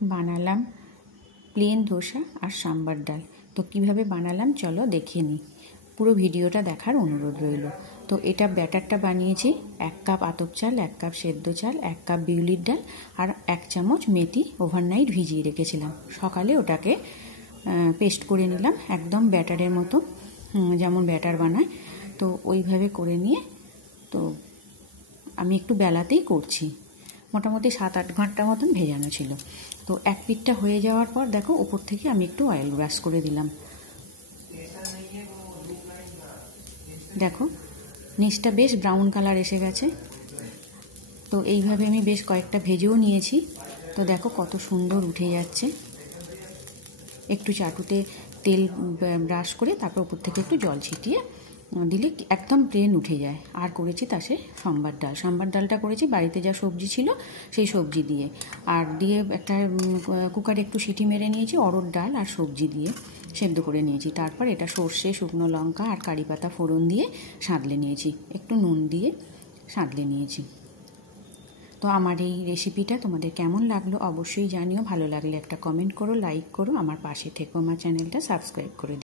বানালাম প্লেন ধোসা আর সাম্বার ডাল। তো কিভাবে বানালাম চলো দেখে নিই, পুরো ভিডিওটা দেখার অনুরোধ রইল। তো এটা ব্যাটারটা বানিয়েছি 1 কাপ আতপ চাল, 1 কাপ সেদ্ধ চাল, 1 কাপ বিউলির ডাল আর 1 চামচ মেথি ওভারনাইট ভিজিয়ে রেখেছিলাম। সকালে ওটাকে পেস্ট করে নিলাম একদম ব্যাটারের মতো, যেমন ব্যাটার বানায় তো ওইভাবে করে নিয়ে তো আমি একটু বেলাতেই করছি, মোটামুটি 7-8 ঘন্টা মতন ভেজানো ছিল। তো এক পিঠটা হয়ে যাওয়ার পর দেখো উপর থেকে আমি একটু অয়েল ব্রাশ করে দিলাম। দেখো নিচটা বেশ ব্রাউন কালার এসে গেছে। তো এইভাবে আমি বেশ কয়েকটা ভেজেও নিয়েছি। তো দেখো কত সুন্দর উঠে যাচ্ছে। একটু চাটুতে তেল ব্রাশ করে তারপর উপর থেকে একটু জল ছিটিয়ে দিলে একদম প্লেন উঠে যায়। আর করেছি তাতে সাম্বার ডালটা করেছি বাড়িতে যা সবজি ছিল সেই সবজি দিয়ে, আর দিয়ে একটা কুকারে একটু সিটি মেরে নিয়েছি অরহর ডাল আর সবজি দিয়ে সেদ্ধ করে নিয়েছি। তারপর এটা সর্ষে, শুকনো লঙ্কা আর কারি পাতা ফোড়ন দিয়ে সাঁতলে নিয়েছি, একটু নুন দিয়ে সাঁতলে নিয়েছি। তো আমার এই রেসিপিটা তোমাদের কেমন লাগলো অবশ্যই জানিও। ভালো লাগলে একটা কমেন্ট করো, লাইক করো, আমার পাশে থেকো, আমার চ্যানেলটা সাবস্ক্রাইব করে দিও।